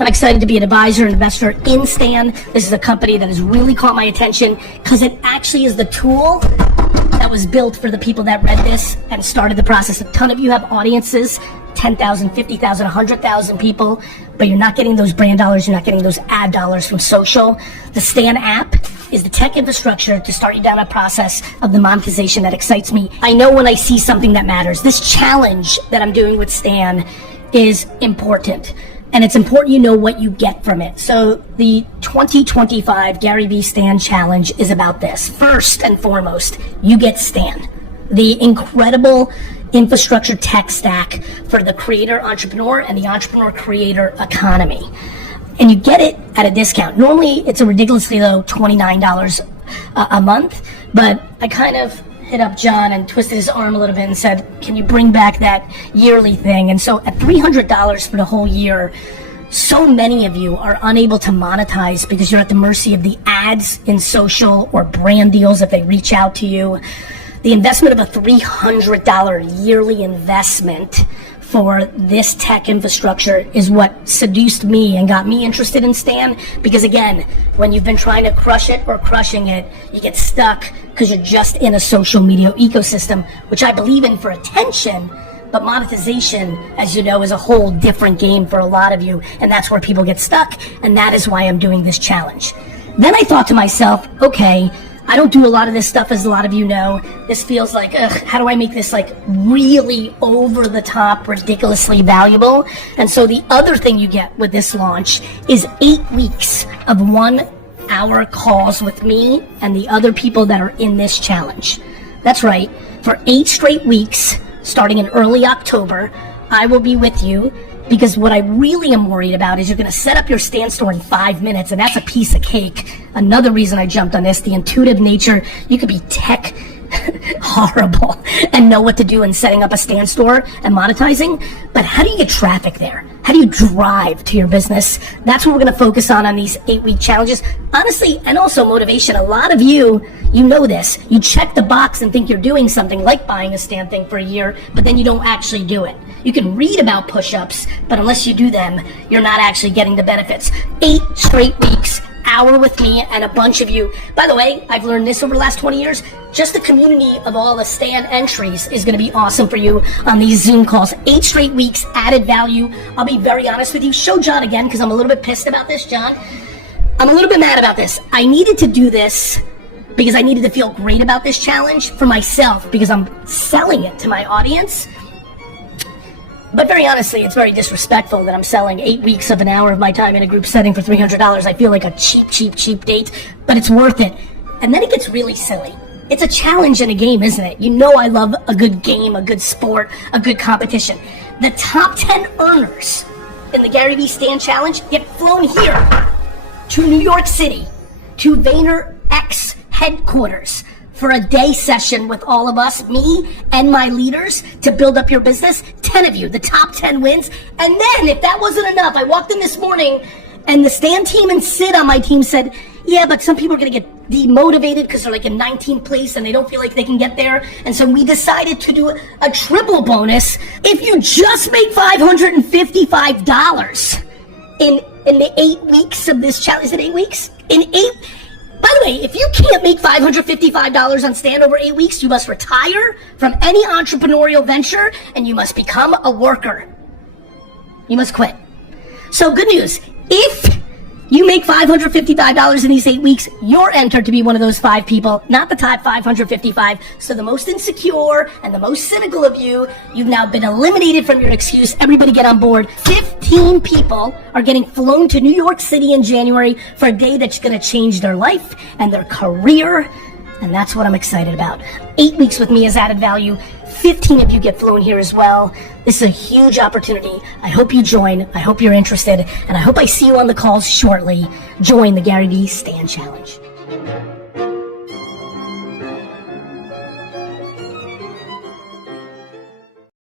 I'm excited to be an advisor and investor in Stan. This is a company that has really caught my attention because it actually is the tool that was built for the people that read this and started the process. A ton of you have audiences, 10,000, 50,000, 100,000 people, but you're not getting those brand dollars, you're not getting those ad dollars from social. The Stan app is the tech infrastructure to start you down a process of the monetization that excites me. I know when I see something that matters. This challenge that I'm doing with Stan is important. And it's important you know what you get from it. So the 2025 GaryVee Stan Challenge is about this. First and foremost, you get Stan, the incredible infrastructure tech stack for the creator entrepreneur and the entrepreneur creator economy. And you get it at a discount. Normally it's a ridiculously low $29 a month, but I kind of hit up John and twisted his arm a little bit and said, can you bring back that yearly thing? And so at $300 for the whole year, so many of you are unable to monetize because you're at the mercy of the ads in social or brand deals if they reach out to you. The investment of a $300 yearly investment for this tech infrastructure is what seduced me and got me interested in Stan, because again, when you've been trying to crush it or crushing it, you get stuck because you're just in a social media ecosystem, which I believe in for attention, but monetization, as you know, is a whole different game for a lot of you, and that's where people get stuck, and that is why I'm doing this challenge. Then I thought to myself, okay, I don't do a lot of this stuff, as a lot of you know. This feels like, how do I make this like really over the top, ridiculously valuable? And so the other thing you get with this launch is 8 weeks of 1 hour calls with me and the other people that are in this challenge. That's right. For 8 straight weeks, starting in early October, I will be with you. Because what I really am worried about is you're going to set up your Stan store in 5 minutes, and that's a piece of cake. Another reason I jumped on this, the intuitive nature. You could be tech horrible and know what to do in setting up a Stan store and monetizing, but how do you get traffic there? How do you drive to your business? That's what we're going to focus on these 8-week challenges. Honestly, and also motivation. A lot of you know this. You check the box and think you're doing something like buying a Stan thing for a year, but then you don't actually do it. You can read about push-ups, but unless you do them, you're not actually getting the benefits. 8 straight weeks, hour with me and a bunch of you. By the way, I've learned this over the last 20 years. Just the community of all the Stan entries is going to be awesome for you on these Zoom calls. 8 straight weeks, added value. I'll be very honest with you. Show John again, because I'm a little bit pissed about this, John. I'm a little bit mad about this. I needed to do this because I needed to feel great about this challenge for myself, because I'm selling it to my audience. But very honestly, it's very disrespectful that I'm selling 8 weeks of an hour of my time in a group setting for $300. I feel like a cheap date, but it's worth it. And then it gets really silly. It's a challenge in a game, isn't it? You know I love a good game, a good sport, a good competition. The top 10 earners in the GaryVee Stan Challenge get flown here to New York City, to VaynerX headquarters, for a day session with all of us, me and my leaders, to build up your business. 10 of you, the top 10 wins. And then, if that wasn't enough, I walked in this morning and the Stan team and Sid on my team said, yeah, but some people are going to get demotivated because they're like in 19th place and they don't feel like they can get there. And so we decided to do a triple bonus. If you just make $555 in the 8 weeks of this challenge, is it 8 weeks? By the way, if you can't make $555 on Stan over 8 weeks, you must retire from any entrepreneurial venture and you must become a worker. You must quit. So good news, if you make $555 in these 8 weeks, you're entered to be one of those 5 people, not the top 555. So the most insecure and the most cynical of you, you've now been eliminated from your excuse. Everybody get on board. 15 people are getting flown to New York City in January for a day that's going to change their life and their career. And that's what I'm excited about. 8 weeks with me has added value. 15 of you get flown here as well. This is a huge opportunity. I hope you join. I hope you're interested. And I hope I see you on the calls shortly. Join the GaryVee Stan Challenge.